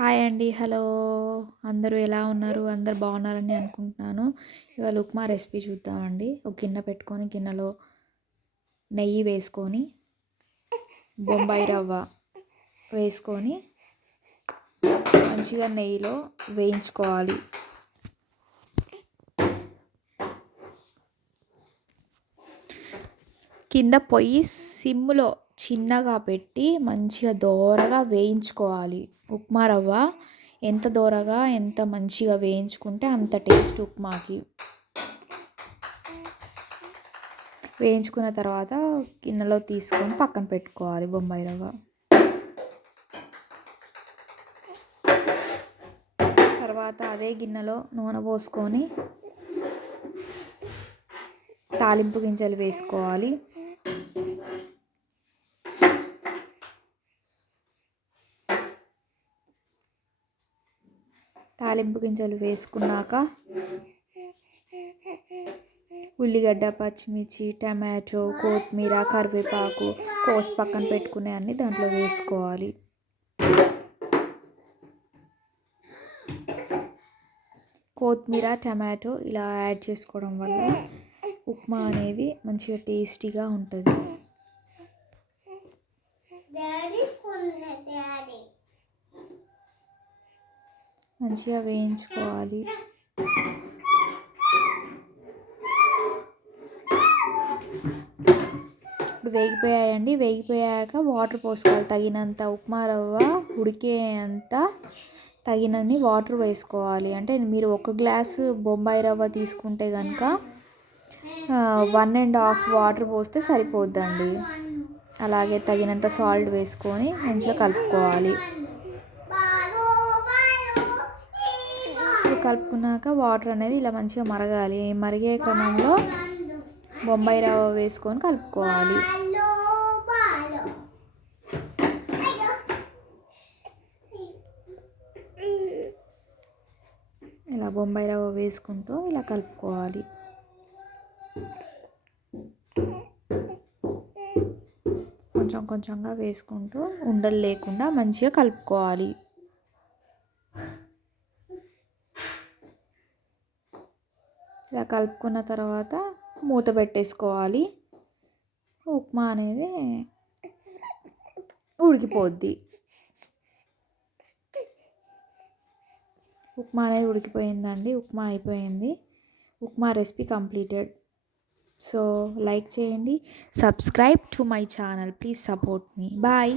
Hi అండి. Hello! అందరూ ఎలా ఉన్నారు? అందరూ బాగున్నారని అనుకుంటున్నాను. ఇవాళ ఉప్మా రెసిపీ చూద్దామండి. ఒక గిన్నె పెట్టుకొని గిన్నెలో నెయ్యి వేసుకొని, బొంబాయి రవ్వ వేసుకొని మంచిగా నెయ్యిలో వేయించుకోవాలి. కింద పొయ్యి సిమ్లో చిన్నగా పెట్టి మంచిగా దోరగా వేయించుకోవాలి. ఉప్మా రవ్వ ఎంత దోరగా ఎంత మంచిగా వేయించుకుంటే అంత టేస్ట్ ఉప్మాకి. వేయించుకున్న తర్వాత గిన్నెలో తీసుకొని పక్కన పెట్టుకోవాలి బొంబాయి రవ్వ. తర్వాత అదే గిన్నెలో నూనె పోసుకొని తాలింపు గింజలు వేసుకోవాలి. తాలింపు గింజలు వేసుకున్నాక ఉల్లిగడ్డ, పచ్చిమిర్చి, టమాటో, కొత్తిమీర, కరివేపాకు కోసి పక్కన పెట్టుకునే అన్ని దాంట్లో వేసుకోవాలి. కొత్తిమీర, టమాటో ఇలా యాడ్ చేసుకోవడం వల్ల ఉప్మా అనేది మంచిగా టేస్టీగా ఉంటుంది. మంచిగా వేయించుకోవాలి. ఇప్పుడు వేగిపోయాయండి. వేగిపోయాక వాటర్ పోసుకోవాలి తగినంత. ఉప్మా రవ్వ ఉడికేంత తగినన్ని వాటర్ వేసుకోవాలి. అంటే మీరు ఒక గ్లాసు బొంబాయి రవ్వ తీసుకుంటే కనుక 1.5 వాటర్ పోస్తే సరిపోద్దండి. అలాగే తగినంత సాల్ట్ వేసుకొని మంచిగా కలుపుకోవాలి. కలుపుకున్నాక వాటర్ అనేది ఇలా మంచిగా మరగాలి. మరిగే క్రమంలో బొంబాయి రవ్వ వేసుకొని కలుపుకోవాలి. ఇలా బొంబాయి రవ్వ వేసుకుంటూ ఇలా కలుపుకోవాలి. కొంచెం కొంచెంగా వేసుకుంటూ ఉండలు లేకుండా మంచిగా కలుపుకోవాలి. ఇలా కలుపుకున్న తర్వాత మూత పెట్టేసుకోవాలి. ఉప్మా అనేది ఉడికిపోద్ది. ఉప్మా అనేది ఉడికిపోయిందండి. ఉప్మా అయిపోయింది. Upma recipe completed. So like చేయండి. Subscribe to my channel. Please support me. Bye.